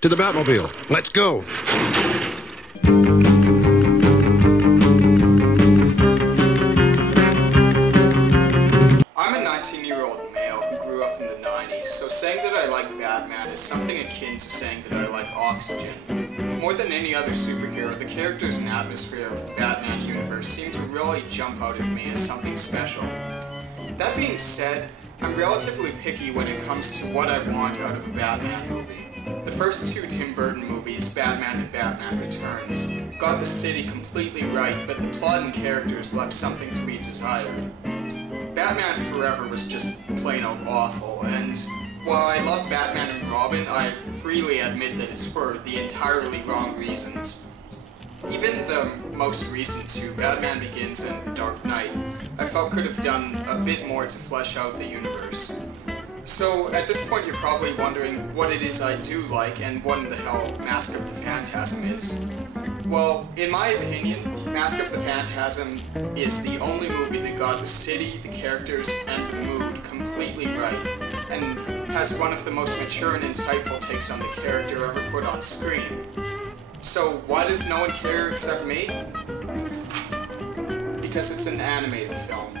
To the Batmobile. Let's go. I'm a 19-year-old male who grew up in the 90s, so saying that I like Batman is something akin to saying that I like oxygen. More than any other superhero, the characters and atmosphere of the Batman universe seem to really jump out at me as something special. That being said, I'm relatively picky when it comes to what I want out of a Batman movie. The first two Tim Burton movies, Batman and Batman Returns, got the city completely right, but the plot and characters left something to be desired. Batman Forever was just plain old awful, and while I love Batman and Robin, I freely admit that it's for the entirely wrong reasons. Even the most recent two, Batman Begins and The Dark Knight, I felt could have done a bit more to flesh out the universe. So at this point you're probably wondering what it is I do like and what in the hell Mask of the Phantasm is. Well, in my opinion, Mask of the Phantasm is the only movie that got the city, the characters, and the mood completely right, and has one of the most mature and insightful takes on the character ever put on screen. So why does no one care except me? Because it's an animated film.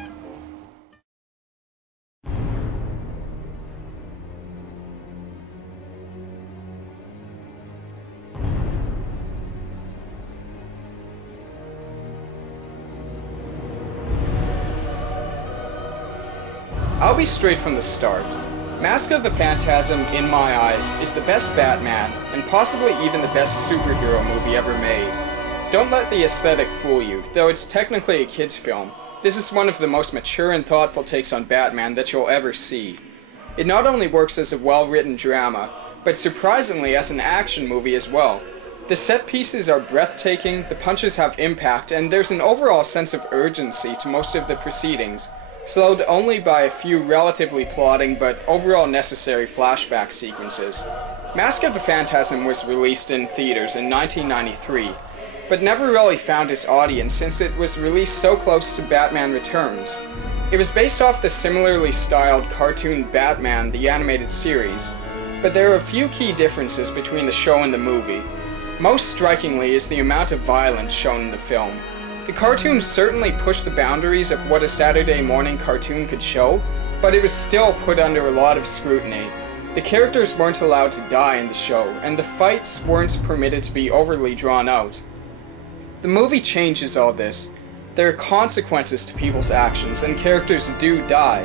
I'll be straight from the start. Mask of the Phantasm, in my eyes, is the best Batman, and possibly even the best superhero movie ever made. Don't let the aesthetic fool you, though it's technically a kid's film. This is one of the most mature and thoughtful takes on Batman that you'll ever see. It not only works as a well-written drama, but surprisingly as an action movie as well. The set pieces are breathtaking, the punches have impact, and there's an overall sense of urgency to most of the proceedings, slowed only by a few relatively plotting but overall necessary flashback sequences. Mask of the Phantasm was released in theaters in 1993, but never really found its audience since it was released so close to Batman Returns. It was based off the similarly styled cartoon Batman, the animated series, but there are a few key differences between the show and the movie. Most strikingly is the amount of violence shown in the film. The cartoon certainly pushed the boundaries of what a Saturday morning cartoon could show, but it was still put under a lot of scrutiny. The characters weren't allowed to die in the show, and the fights weren't permitted to be overly drawn out. The movie changes all this. There are consequences to people's actions, and characters do die.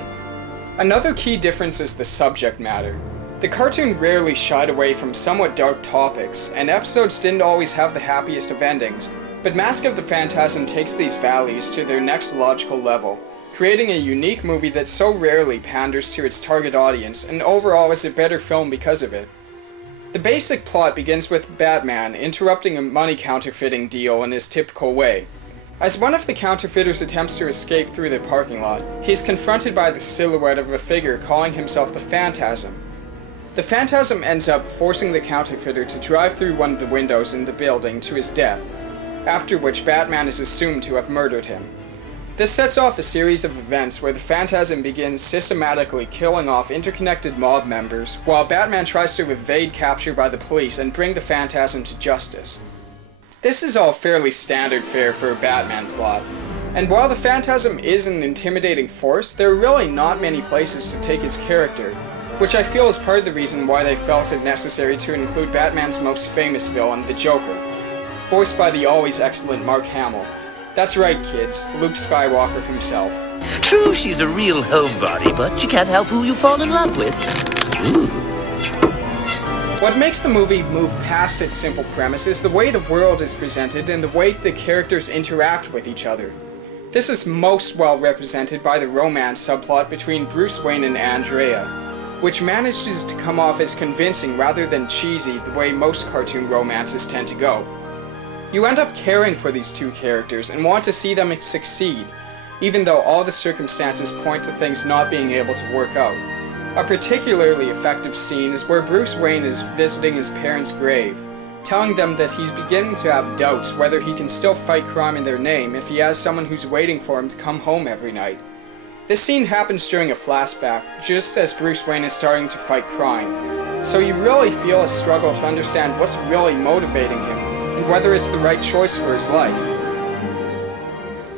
Another key difference is the subject matter. The cartoon rarely shied away from somewhat dark topics, and episodes didn't always have the happiest of endings. But Mask of the Phantasm takes these values to their next logical level, creating a unique movie that so rarely panders to its target audience, and overall is a better film because of it. The basic plot begins with Batman interrupting a money counterfeiting deal in his typical way. As one of the counterfeiters attempts to escape through the parking lot, he is confronted by the silhouette of a figure calling himself the Phantasm. The Phantasm ends up forcing the counterfeiter to drive through one of the windows in the building to his death, after which Batman is assumed to have murdered him. This sets off a series of events where the Phantasm begins systematically killing off interconnected mob members, while Batman tries to evade capture by the police and bring the Phantasm to justice. This is all fairly standard fare for a Batman plot, and while the Phantasm is an intimidating force, there are really not many places to take his character, which I feel is part of the reason why they felt it necessary to include Batman's most famous villain, the Joker, voiced by the always excellent Mark Hamill. That's right, kids, Luke Skywalker himself. True, she's a real homebody, but you can't help who you fall in love with. Ooh. What makes the movie move past its simple premise is the way the world is presented and the way the characters interact with each other. This is most well represented by the romance subplot between Bruce Wayne and Andrea, which manages to come off as convincing rather than cheesy the way most cartoon romances tend to go. You end up caring for these two characters and want to see them succeed, even though all the circumstances point to things not being able to work out. A particularly effective scene is where Bruce Wayne is visiting his parents' grave, telling them that he's beginning to have doubts whether he can still fight crime in their name if he has someone who's waiting for him to come home every night. This scene happens during a flashback, just as Bruce Wayne is starting to fight crime, so you really feel a struggle to understand what's really motivating him, and whether it's the right choice for his life.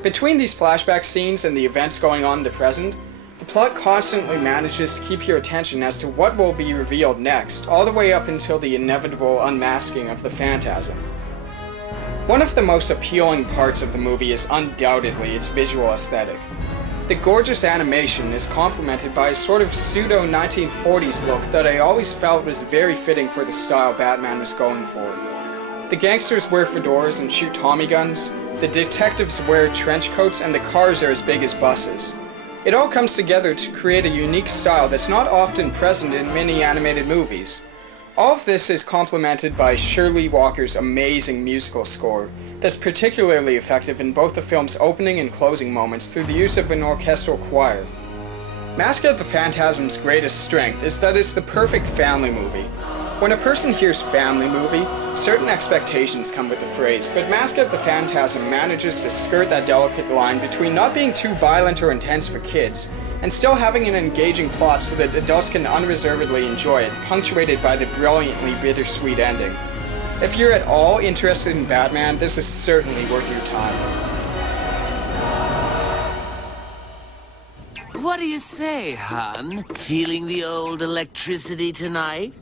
Between these flashback scenes and the events going on in the present, the plot constantly manages to keep your attention as to what will be revealed next, all the way up until the inevitable unmasking of the Phantasm. One of the most appealing parts of the movie is undoubtedly its visual aesthetic. The gorgeous animation is complemented by a sort of pseudo-1940s look that I always felt was very fitting for the style Batman was going for. The gangsters wear fedoras and shoot Tommy guns, the detectives wear trench coats, and the cars are as big as buses. It all comes together to create a unique style that's not often present in many animated movies. All of this is complemented by Shirley Walker's amazing musical score that's particularly effective in both the film's opening and closing moments through the use of an orchestral choir. Mask of the Phantasm's greatest strength is that it's the perfect family movie. When a person hears family movie, certain expectations come with the phrase, but Mask of the Phantasm manages to skirt that delicate line between not being too violent or intense for kids, and still having an engaging plot so that adults can unreservedly enjoy it, punctuated by the brilliantly bittersweet ending. If you're at all interested in Batman, this is certainly worth your time. What do you say, hon? Feeling the old electricity tonight?